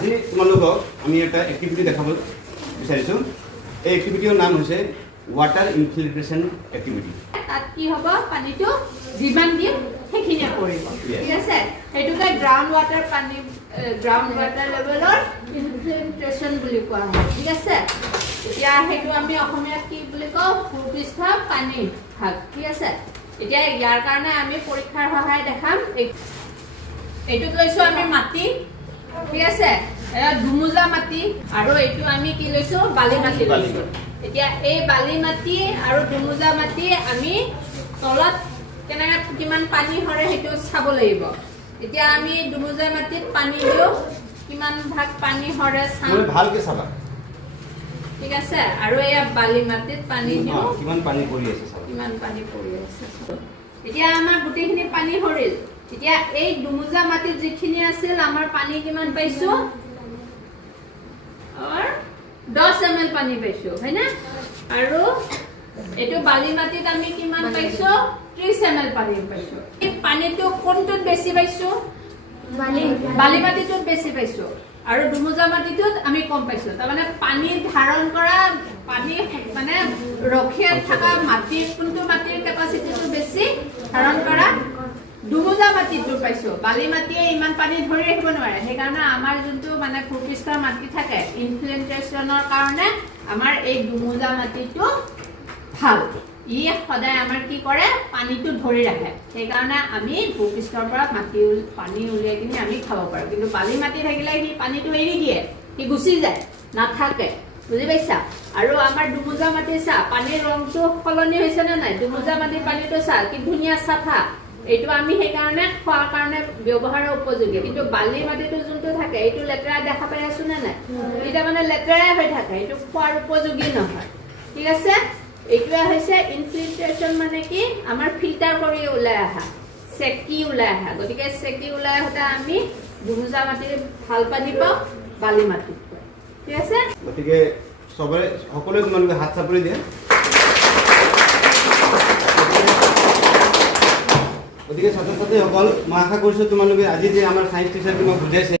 আজি তোমালোকক আমি এটা এক্টিভিটি দেখাব বিচাৰিছোঁ। এই এক্টিভিটিৰ নাম হৈছে ৱাটাৰ ইনফিল্ট্ৰেশ্যন এক্টিভিটি। তাত কি হ'ব, পানীটো যিমান দিম সেইখিনিয়ে পৰিব, ঠিক আছে। সেইটোকে গ্ৰাউণ্ড ৱাটাৰ পানী, গ্ৰাউণ্ড ৱাটাৰ লেভেলৰ ইনফিল্ট্ৰেশ্যন বুলি কোৱা হয়, ঠিক আছে। এতিয়া সেইটো আমি অসমীয়াত কি বুলি কওঁ, ভূপৃষ্ঠ পানীৰ ভাগ, ঠিক আছে। এতিয়া ইয়াৰ কাৰণে আমি পৰীক্ষাৰ সহায় দেখাম। এইটোত লৈছোঁ আমি মাটি, ঠিক আছে, দুমোজা মাটি, আৰু এইটো আমি কি লৈছোঁ, বালি মাটি লৈছোঁ। এতিয়া এই বালি মাটি আৰু দুমোজা মাটি আমি তলত কেনেকৈ কিমান পানী সৰে সেইটো চাব লাগিব। এতিয়া আমি দুমোজা মাটিত পানী দিওঁ, কিমান ভাগ পানী সৰে চাম, ভালকৈ চাবা, ঠিক আছে। আৰু এয়া বালি মাটিত পানী দিওঁ, কিমান পানী পৰি আছে, কিমান পানী পৰি আছে। এতিয়া আমাৰ গোটেইখিনি পানী সৰিল। এতিয়া এই দুমোজা মাটিত যিখিনি আছিল, আমাৰ পানী কিমান পাইছো, 10 ml পানী পাইছো, হয়নে? আৰু এইটো বালি মাটিত আমি কিমান পাইছো, 30 ml পানী পাইছো। এই পানীটো কোনটোত বেছি পাইছো, বালি মাটিটোত বেছি পাইছো, আৰু দুমোজা মাটিটোত আমি কম পাইছো। তাৰমানে পানী ধাৰণ কৰা, পানী মানে ৰখি থকা মাটিৰ কোনটো মাটিৰ কেপাচিটিটো বেছি ধাৰণ কৰা, দুমোজা মাটিটো পাইছো। বালি মাটিয়ে ইমান পানী ধৰি ৰাখিব নোৱাৰে, সেইকাৰণে আমাৰ যোনটো মানে ভূপৃষ্ঠৰ মাটি থাকে ইনফিল্ট্ৰেশ্যনৰ কাৰণে আমাৰ এই দুমোজা মাটিটো ভাল। ই সদায় আমাৰ কি কৰে, পানীটো ধৰি ৰাখে। সেইকাৰণে আমি ভূপৃষ্ঠৰ পৰা পানী উলিয়াই কিনি আমি খাব পাৰোঁ। কিন্তু বালি মাটি থাকিলে সি পানীটো এৰি দিয়ে, সি গুচি যায়, নাথাকে, বুজি পাইছা? আৰু আমাৰ দুমোজা মাটি চা, পানীৰ ৰংটো সলনি হৈছে নে নাই? দুমোজা মাটিৰ পানীটো চা, কি ধুনীয়া চাফা। এইটো আমি সেইকাৰণে খোৱাৰ কাৰণে ব্যৱহাৰৰ উপযোগী। কিন্তু বালি মাটিটো যোনটো থাকে, এইটো লেতেৰা দেখা পাই আছো নে নাই? এতিয়া মানে লেতেৰাই হৈ থাকে, এইটো খোৱাৰ উপযোগী নহয়, ঠিক আছে। এইটোৱে হৈছে ইনফিল্ট্ৰেশ্যন, মানে কি আমাৰ ফিল্টাৰ কৰি ওলাই অহা, চেকি ওলাই অহা। গতিকে চেকি ওলাই আহোঁতে আমি দুমোজা মাটিৰ ভাল পানী পাওঁ, বালি মাটিত পাওঁ, ঠিক আছে। গতিকে সকলোৱে তোমালোকে হাত চাপৰি দিয়ে। গতিকে ছাত্ৰ ছাত্ৰীসকল, মই আশা কৰিছোঁ তোমালোকে আজি যে আমাৰ ছায়েন্স টিচাৰটো মই বুজাইছে